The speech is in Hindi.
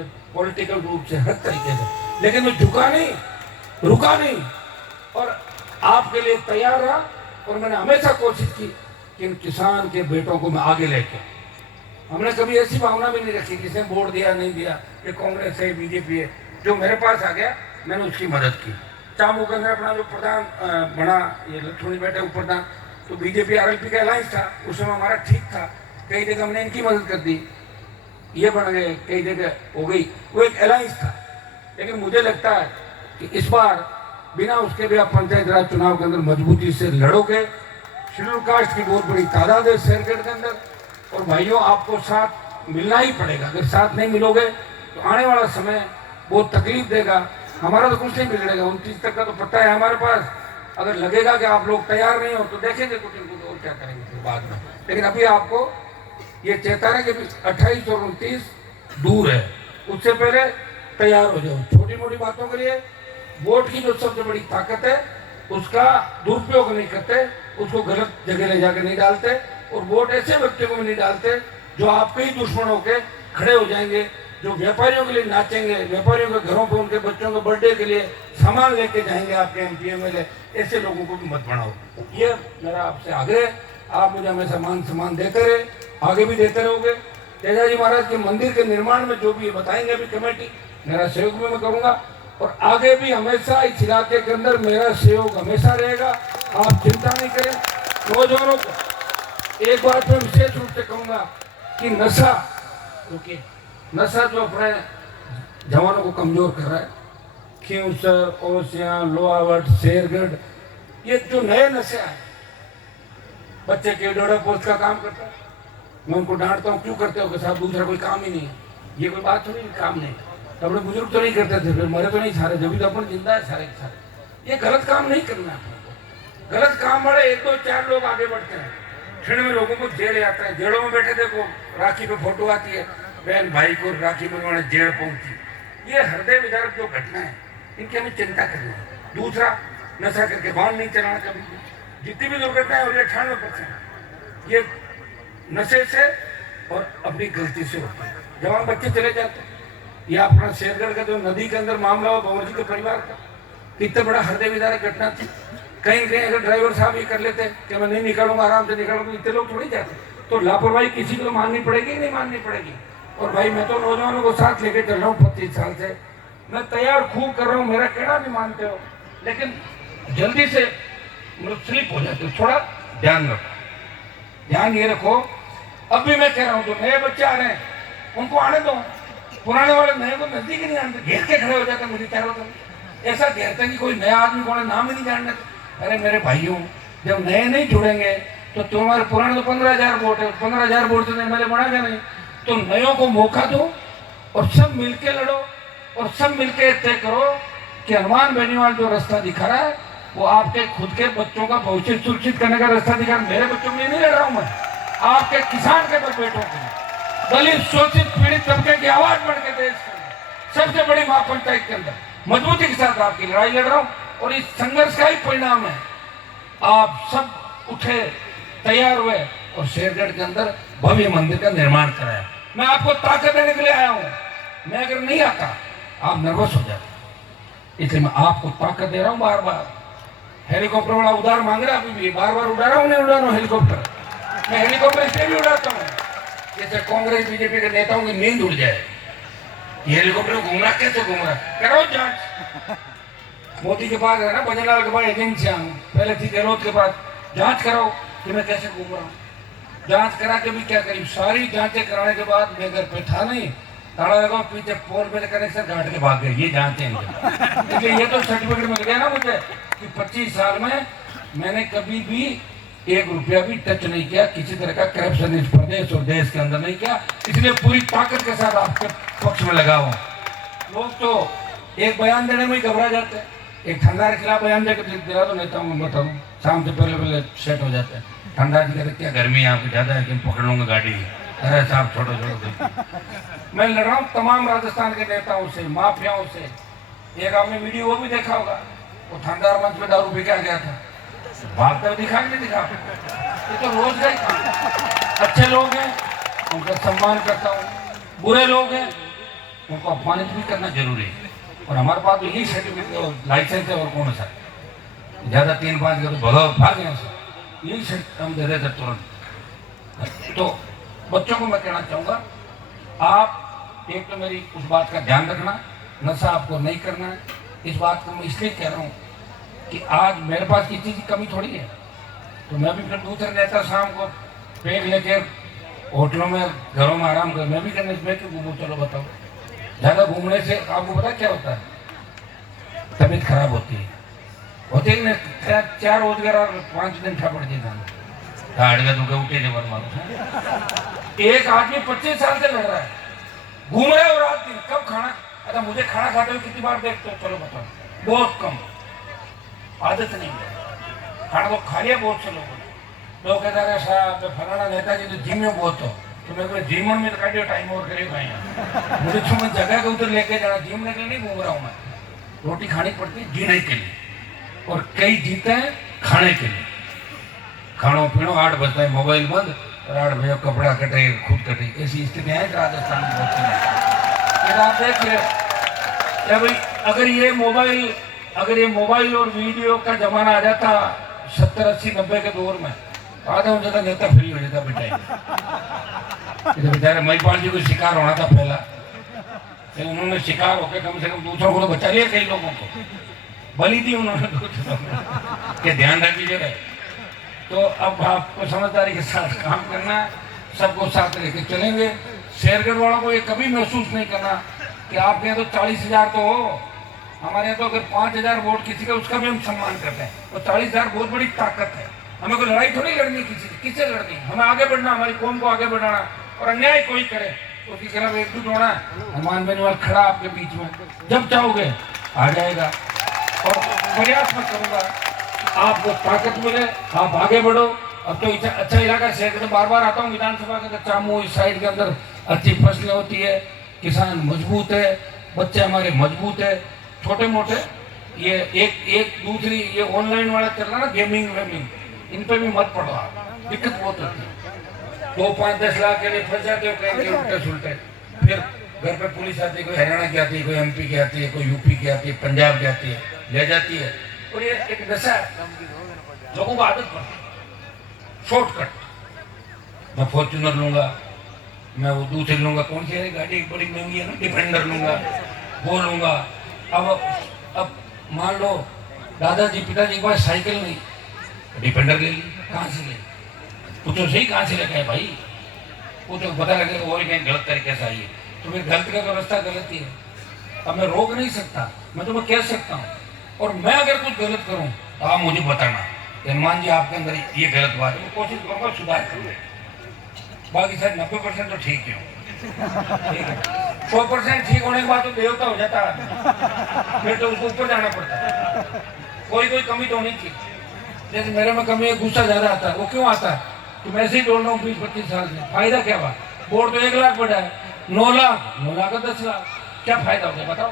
से, पॉलिटिकल रूप से, हर तरीके से, लेकिन मैं झुका नहीं, रुका नहीं और आपके लिए तैयार रहा। और मैंने हमेशा कोशिश की कि इन किसान के बेटों को मैं आगे लेके, हमने कभी ऐसी भावना भी नहीं रखी किसने वोट दिया नहीं दिया, ये कांग्रेस है बीजेपी है, जो मेरे पास आ गया मैंने उसकी मदद की। चामू के अंदर अपना जो प्रधान बना, ये लक्ष्मणी बैठे ऊपर था, तो बीजेपी आरएलपी का अलायंस था, उस समय हमारा ठीक था, कई जगह हमने इनकी मदद कर दी, ये बन गए, कई जगह हो गई, वो एक अलायंस था। लेकिन मुझे लगता है कि इस बार बिना उसके भी आप पंचायत राज चुनाव के अंदर मजबूती से लड़ोगे। शेड्यूल कास्ट की बहुत बड़ी तादाद है शेरगढ़ के अंदर, और भाइयों आपको साथ मिलना ही पड़ेगा। अगर साथ नहीं मिलोगे तो आने वाला समय बहुत तकलीफ देगा। हमारा तो कुछ नहीं बिगड़ेगा, 29 तक का तो पता है हमारे पास। अगर लगेगा कि आप लोग तैयार नहीं हो तो देखेंगे कुछ इनको और क्या करेंगे फिर बाद में। लेकिन अभी आपको ये चेताना कि 28 और 29 दूर है, उससे पहले तैयार हो जाओ। छोटी मोटी बातों के लिए वोट की जो सबसे बड़ी ताकत है उसका दुरुपयोग नहीं करते, उसको गलत जगह ले जाकर नहीं डालते, और वोट ऐसे व्यक्तियों को भी नहीं डालते जो आपके ही दुश्मन होकर खड़े हो जाएंगे, जो व्यापारियों के लिए नाचेंगे, व्यापारियों के घरों पर उनके बच्चों के बर्थडे के लिए सामान लेके जाएंगे आपके एमपी एमएलए, ऐसे लोगों को भी मत बनाओ। ये मेरा आपसे आग्रह। आप मुझे हमेशा मान सम्मान देते रहे, आगे भी देते रहोगे। तेजाजी महाराज के मंदिर के निर्माण में जो भी बताएंगे अभी कमेटी, मेरा सहयोग भी मैं करूँगा, और आगे भी हमेशा इस इलाके के अंदर मेरा सहयोग हमेशा रहेगा। आप चिंता नहीं करें। नौजवानों को एक बात मैं विशेष रूप से कहूँगा कि नशा रुकिए, नशा जो अपने जवानों को कमजोर कर रहा है, खींवसर, ओसियां, लोहावट, शेरगढ़, ये जो नए नशे हैं, बच्चे के डोड़ा पोस्ट का काम करता है। मैं उनको डांटता हूँ, क्यों करते हो कि साहब दूसरा कोई काम ही नहीं है। ये कोई बात थोड़ी, काम नहीं। तो अपने बुजुर्ग तो नहीं करते थे, फिर मरे तो नहीं सारे, जब भी तो अपन जिंदा है सारे के सारे। ये गलत काम नहीं करना है अपने को। गलत काम वाले 1 2 4 लोग आगे बढ़ते हैं, क्षण में लोगों को जेल आता है। जेलों में बैठे देखो, राखी पे फोटो आती है, बहन भाई को राखी बनवाने जेल पहुंची। ये हृदय विदारक जो घटना है, इनकी हमें चिंता करनी है। दूसरा, नशा करके वाहन नहीं चलाना कभी भी। जितनी भी दुर्घटनाएं हो रही है 98% ये नशे से और अपनी गलती से होती है। जवान बच्चे चले जाते हैं। ये अपना शेरगढ़ का जो नदी के अंदर मामला हो भंवर जी के परिवार का, कितना बड़ा हृदय विदारक घटना थी। कहीं कहीं अगर ड्राइवर साहब ये कर लेते कि मैं नहीं निकालूंगा, आराम से निकालूंगा, इतने लोग थोड़ी जाते। तो लापरवाही किसी को माननी पड़ेगी, नहीं माननी पड़ेगी। और भाई मैं तो नौजवानों को साथ लेके चल रहा हूँ 25 साल से, मैं तैयार खूब कर रहा हूँ, मेरा कहना भी मानते हो, लेकिन जल्दी से स्लिप हो जाते हो। थोड़ा ध्यान रखो, ध्यान ये रखो। अब भी मैं कह रहा हूँ जो नए बच्चे आ रहे हैं उनको आने दो, पुराने वाले नए को नजदीक ही नहीं आने, घेर के खड़े हो जाते मुझे चारों तरफ। ऐसा घेरते कि कोई नया आदमी को नाम ही नहीं जानने। अरे मेरे भाइयों, जब नए नहीं जुड़ेंगे तो तुम्हारे पुराने तो 15,000 वोट है, 15,000 वोट से एमएलए बढ़ाएगा नहीं। तो नयों को मौका दो और सब मिलके लड़ो, और सब मिलके तय करो कि हनुमान बेनीवाल जो रास्ता दिखा रहा है वो आपके खुद के बच्चों का भविष्य सुरक्षित करने का रास्ता दिखा। मेरे बच्चों के लिए नहीं लड़ रहा हूं मैं, आपके किसान के बेटों के लिए, दलित शोषित पीड़ित तबके की आवाज बढ़ के देश के सबसे बड़ी महापंचायत के अंदर मजबूती के साथ आपकी लड़ाई लड़ रहा हूं। और इस संघर्ष का ही परिणाम है आप सब उठे, तैयार हुए और शेरगढ़ के अंदर भव्य मंदिर का निर्माण कराया। मैं आपको ताकत देने के लिए आया हूं। मैं अगर नहीं आता आप नर्वस हो जाते, इसलिए मैं आपको ताकत दे रहा हूं। बार बार हेलीकॉप्टर वाला उधार मांग रहा है, अभी भी बार बार उड़ा रहा हूं, नहीं उड़ा रहा हूं हेलीकॉप्टर। मैं हेलीकॉप्टर इसलिए भी उड़ाता हूँ जैसे कांग्रेस बीजेपी के नेताओं की नींद उड़ जाए। ये हेलीकॉप्टर घूम रहा, कैसे घूम रहा, करो जांच। मोदी के पास है ना, भजनलाल के पास एजेंसियां, पहले थी गहलोत के पास, जांच करो कि मैं कैसे घूम रहा हूँ। जांच करा के भी क्या करी, सारी जांचें कराने के बाद मैं घर पे था नहीं, ताला लगा पीछे पोल पे कनेक्शन काट के भाग गए। ये जांचें इसलिए ये तो सर्टिफिकेट मिल गया ना मुझे कि 25 साल में मैंने कभी भी 1 रुपया भी टच नहीं किया, किसी तरह का करप्शन इस प्रदेश और देश के अंदर नहीं किया। इसलिए पूरी ताकत के साथ आपके पक्ष में लगा हुआ। लोग तो एक बयान देने में ही घबरा जाते हैं। एक ठंडा के खिलाफ बयान देकर दिला दो नेताओं में, बताऊँ शाम से पहले सेट हो जाते हैं। ठंडा जी कहते क्या गर्मी यहाँ पे ज़्यादा है कि पकड़ लूँगा गाड़ी। अरे साहब छोड़ो छोड़ो। मैं लड़ रहा हूँ तमाम राजस्थान के नेताओं से, माफियाओं से। एक आपने वीडियो वो भी देखा होगा, वो ठंडा मंच में दारू पी के आ गया था, भागता हुआ दिखा नहीं दिखा। ये तो रोज का ही काम। अच्छे लोग हैं उनका सम्मान करता हूँ, बुरे लोग हैं उनको अपमानित भी करना जरूरी है। और हमारे पास तो यही सर्टिफिकेट लाइसेंस है, और कौन सा ज़्यादा 3-5 करो भगाओ भाग यहाँ से, यही सर्टिफिकेट हम दे देते तुरंत। तो बच्चों को मैं कहना चाहूँगा, आप एक तो मेरी उस बात का ध्यान रखना, नशा आपको नहीं करना है। इस बात को मैं इसलिए कह रहा हूँ कि आज मेरे पास किसी चीज़ की कमी थोड़ी है, तो मैं भी फिर दूसरे नेता शाम को पेट लेके होटलों में घरों में आराम कर, मैं भी करने में क्यों घूमूँ? चलो बताओ, ज़्यादा घूमने से आपको पता क्या होता है? तबीयत खराब होती है, होती है ना। 4 रोजगार और 5 दिन ठा पड़ जाता उठे जबर मारो। एक आदमी 25 साल से लड़ रहा है, घूम रहा है, और रात दिन कब खाना? अच्छा, मुझे खाना खाते हुए कितनी बार देखते हो? चलो बताओ, बहुत कम, आदत नहीं है। खाना तो खा लिया बहुत से लोगों ने। लोग कहता है साहब फलाना नेताजी तो जिम में बहुत हो, तो मेरे को जिम में तो काटियो टाइम और करे भाई, मुझे छो मैं जगह के उधर लेके जाना, जिम के लिए नहीं घूम रहा हूँ मैं। रोटी खानी पड़ती है जीने के लिए, और कई जीते हैं खाने के लिए। खानो पीनो 8 बजता है, मोबाइल बंद, और 8 बजे कपड़ा कटे, खुद कटे, ऐसी स्थिति है राजस्थान में बहुत सी। आप देख रहे भाई, अगर ये मोबाइल और वीडियो का जमाना आ जाता 70, 80, 90 के दौर में, आधा हो जाता, नेता फ्री हो जाता बेटा। बेचारे महिपाल जी को शिकार होना था पहला, तो उन्होंने शिकार होकर कम से कम दूसरों को तो बचा लिया, कई लोगों को बलि दी उन्होंने दूसरों के। ध्यान रख लीजिएगा। तो अब आपको समझदारी के साथ काम करना है, सबको साथ लेके चलेंगे। शेरगढ़ वालों को ये कभी महसूस नहीं करना कि आपके यहाँ तो 40,000 तो हो, हमारे यहाँ तो अगर 5,000 वोट किसी का, उसका भी हम सम्मान करते हैं। और 40,000 बहुत बड़ी ताकत है। हमें कोई लड़ाई थोड़ी लड़नी किससे लड़नी, हमें आगे बढ़ना, हमारी कौम को आगे बढ़ाना। और अन्याय कोई करे तो उसके खिलाफ एकजुट होना है। हनुमान बेनीवाल खड़ा आपके बीच में, जब चाहोगे आ जाएगा। और प्रयास में करूँगा आपको ताकत मिले, आप आगे बढ़ो। अब तो अच्छा इलाका शेरगढ़ बार बार आता हूँ विधानसभा के अंदर, चामू इस साइड के अंदर अच्छी फसलें होती है, किसान मजबूत है, बच्चे हमारे मजबूत है। छोटे मोटे ये एक दूसरी ये ऑनलाइन वाला चल रहा ना, गेमिंग वेमिंग, इन पे भी मत पड़ो आप, दिक्कत बहुत होती है। 2, 5, 10 लाख के लिए फंस जाते हो कहीं उल्टे सुलटे, फिर घर पे पुलिस आती है, कोई हरियाणा की आती है, कोई MP की आती है, कोई UP की आती है, पंजाब की आती है, ले जाती है। और ये एक नशा है, लोगों को आदत पड़ती है शॉर्टकट। मैं फॉर्च्यूनर लूंगा, मैं वो दूसरी लूंगा, कौन सी है गाड़ी बड़ी महंगी है ना, डिफेंडर लूंगा, वो लूंगा। अब मान लो दादाजी पिताजी के पास साइकिल नहीं, डिफेंडर ले ली, कहाँ से ले? पूछो सही कहाँ से लेके आए भाई, पूछो पता लगेगा और कहीं गलत तरीके से आई है। तो फिर गलत का व्यवस्था गलत ही है। अब मैं रोक नहीं सकता, मैं तुम्हें कह सकता हूँ। और मैं अगर कुछ गलत करूँ तो आप मुझे बताना, हनुमान जी आपके अंदर ये गलत बात है, मैं कोशिश करूँगा सुधार करूँ। बाकी शायद 90% तो ठीक ही हो, ठीक है। 100% ठीक होने के बाद तो देवता हो जाता है, फिर तो उसको ऊपर जाना पड़ता है। कोई कमी तो होनी चाहिए। जैसे मेरे में कमी है, गुस्सा ज्यादा आता है, वो क्यों आता है? तो मैं ऐसे ही डोल रहा हूँ 20-25 साल से, फायदा क्या हुआ? बोर्ड तो 1 लाख बढ़ा है, 9 लाख 9 लाख का 10 लाख, क्या फायदा हो गया बताओ?